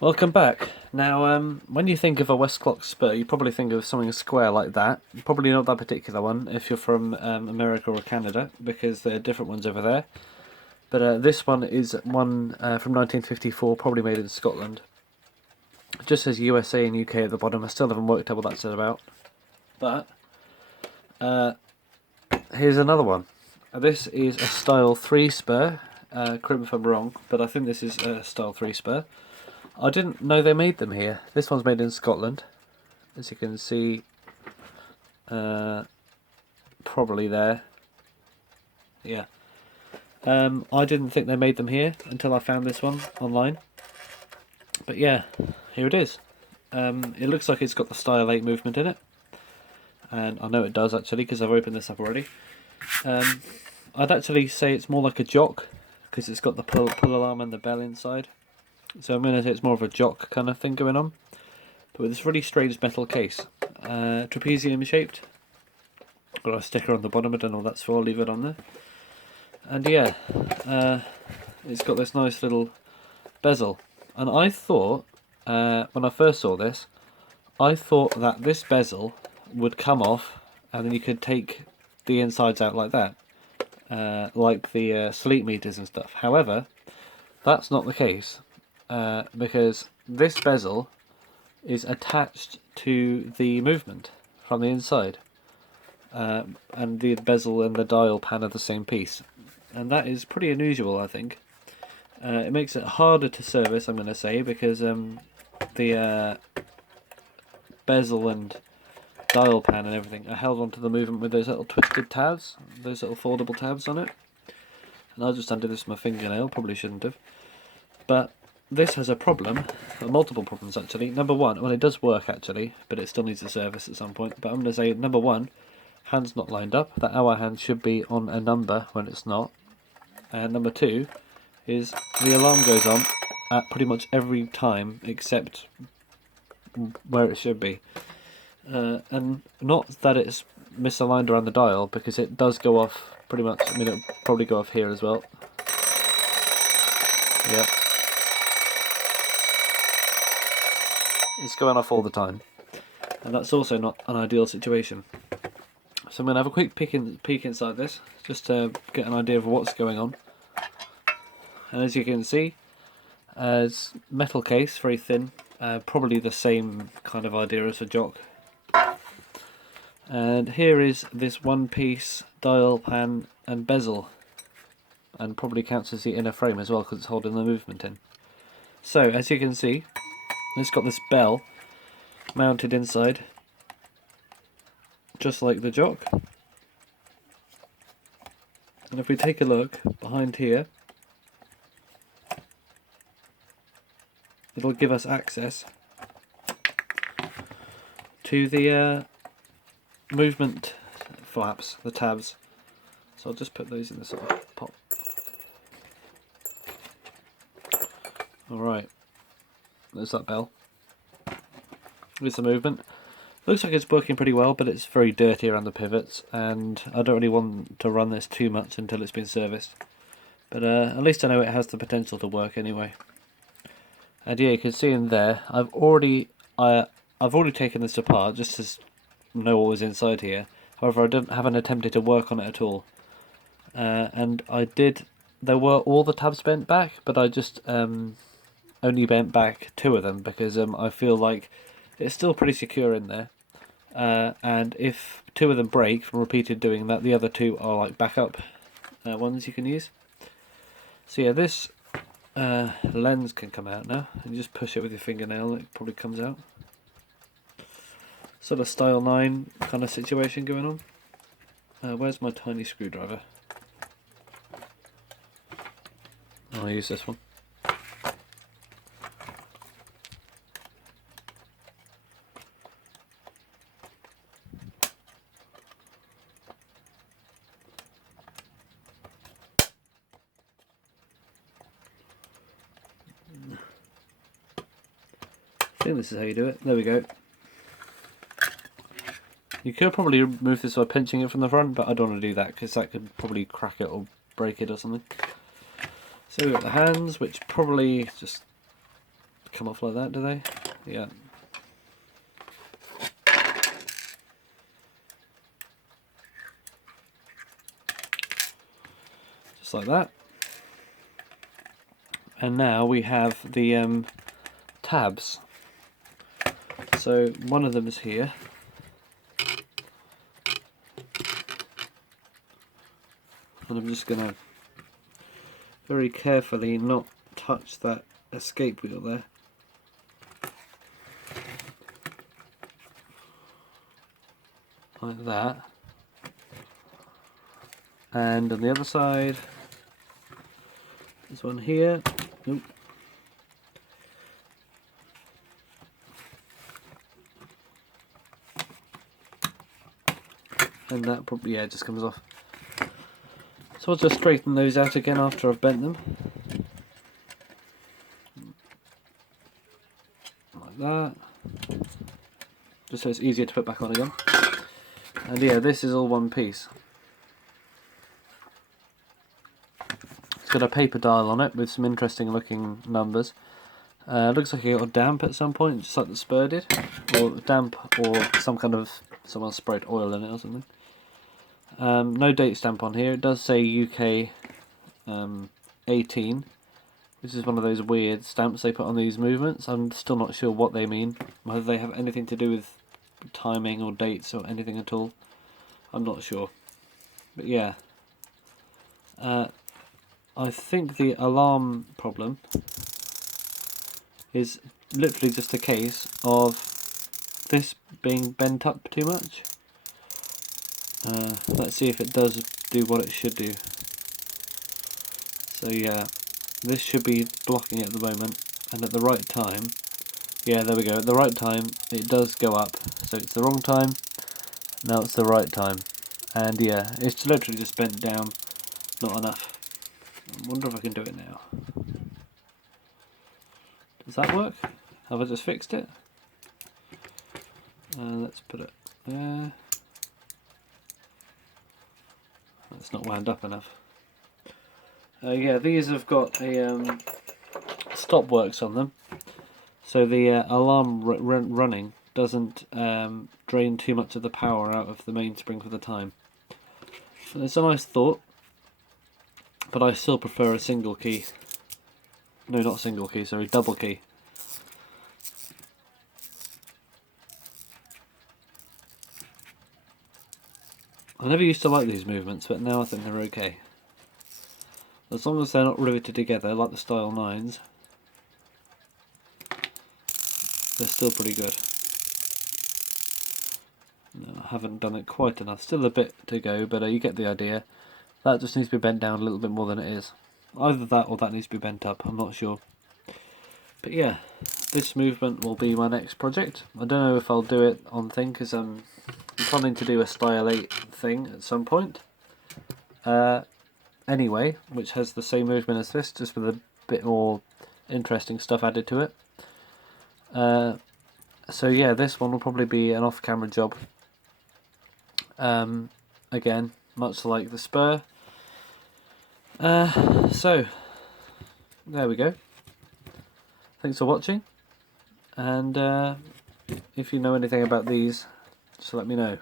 Welcome back. Now, when you think of a Westclox Spur, you probably think of something square like that. Probably not that particular one if you're from America or Canada, because there are different ones over there. But this one is one from 1954, probably made in Scotland. It just says USA and UK at the bottom. I still haven't worked out what that's about. But uh, here's another one. This is a Style 3 Spur. Correct me if I'm wrong, but I think this is a Style 3 Spur. I didn't know they made them here. This one's made in Scotland, as you can see, probably there. Yeah. I didn't think they made them here until I found this one online. But yeah, here it is. It looks like it's got the Style 8 movement in it. And I know it does actually, because I've opened this up already. I'd actually say it's more like a jock, because it's got the pull alarm and the bell inside. So I'm going to say it's more of a jock kind of thing going on. But with this really strange metal case. Trapezium shaped. Got a sticker on the bottom, I don't know what that's for, I'll leave it on there. And yeah, it's got this nice little bezel. And I thought, when I first saw this, I thought that this bezel would come off and then you could take the insides out like that. Like the sleep meters and stuff. However, that's not the case. Because this bezel is attached to the movement from the inside, and the bezel and the dial pan are the same piece, and that is pretty unusual, I think. It makes it harder to service, I'm going to say, because the bezel and dial pan and everything are held onto the movement with those little twisted tabs, those little foldable tabs on it. And I just undid this with my fingernail, probably shouldn't have, but this has a problem, multiple problems actually. Number one, well, it does work actually, but it still needs a service at some point. But I'm going to say, number one, hand's not lined up. That hour hand should be on a number when it's not. And number two is the alarm goes on at pretty much every time except where it should be. And not that it's misaligned around the dial, because it does go off pretty much. I mean, it'll probably go off here as well. Yep. It's going off all the time, and that's also not an ideal situation. So I'm going to have a quick peek inside this, just to get an idea of what's going on. And as you can see, it's metal case, very thin, probably the same kind of idea as a jock. And here is this one-piece dial, pan and bezel, and probably counts as the inner frame as well, because it's holding the movement in. So as you can see, it's got this bell mounted inside, just like the jock. And if we take a look behind here, it'll give us access to the movement flaps, the tabs. So I'll just put those in the sort of pot. Alright, there's that bell. There's the movement. Looks like it's working pretty well, but it's very dirty around the pivots, and I don't really want to run this too much until it's been serviced. But at least I know it has the potential to work anyway. And yeah, you can see in there, I've already taken this apart just to know what was inside here. However, haven't attempted to work on it at all. And I did. There were all the tabs bent back, but I just only bent back two of them, because I feel like it's still pretty secure in there. And if two of them break from repeated doing that, the other two are like backup ones you can use. So yeah, this lens can come out now, and you just push it with your fingernail, it probably comes out. Sort of Style 9 kind of situation going on. Where's my tiny screwdriver? I'll use this one. I think this is how you do it. There we go. You could probably remove this by pinching it from the front, but I don't want to do that, because that could probably crack it or break it or something. So we've got the hands, which probably just come off like that, do they? Yeah. Just like that. And now we have the tabs. So one of them is here. And I'm just going to very carefully not touch that escape wheel there. Like that. And on the other side, there's one here. Nope. And that probably, yeah, just comes off. So I'll just straighten those out again after I've bent them. Like that. Just so it's easier to put back on again. And yeah, this is all one piece. It's got a paper dial on it with some interesting looking numbers. Looks like it got a damp at some point, just like the Spur did. Or damp, or some kind of, someone sprayed oil in it or something. No date stamp on here. It does say UK 18, which is one of those weird stamps they put on these movements. I'm still not sure what they mean, whether they have anything to do with timing or dates or anything at all. I'm not sure. But yeah, I think the alarm problem is literally just a case of this being bent up too much. Let's see if it does do what it should do. So yeah, this should be blocking it at the moment, and at the right time, yeah, there we go, at the right time it does go up. So it's the wrong time, now it's the right time. And yeah, it's literally just bent down, not enough. I wonder if I can do it now. Does that work? Have I just fixed it? Let's put it there. That's not wound up enough. Yeah, these have got a stop works on them, so the alarm running doesn't drain too much of the power out of the mainspring for the time. And it's a nice thought, but I still prefer a single key. No, not single key, sorry, double key. I never used to like these movements, but now I think they're okay. As long as they're not riveted together like the Style 9s, they're still pretty good. No, I haven't done it quite enough. Still a bit to go, but you get the idea. That just needs to be bent down a little bit more than it is. Either that or that needs to be bent up, I'm not sure. But yeah, this movement will be my next project. I don't know if I'll do it on thing, because I'm planning to do a Style 8 thing at some point. Anyway, which has the same movement as this, just with a bit more interesting stuff added to it. So yeah, this one will probably be an off-camera job. Again, much like the Spur. So, there we go. Thanks for watching, and if you know anything about these, just let me know.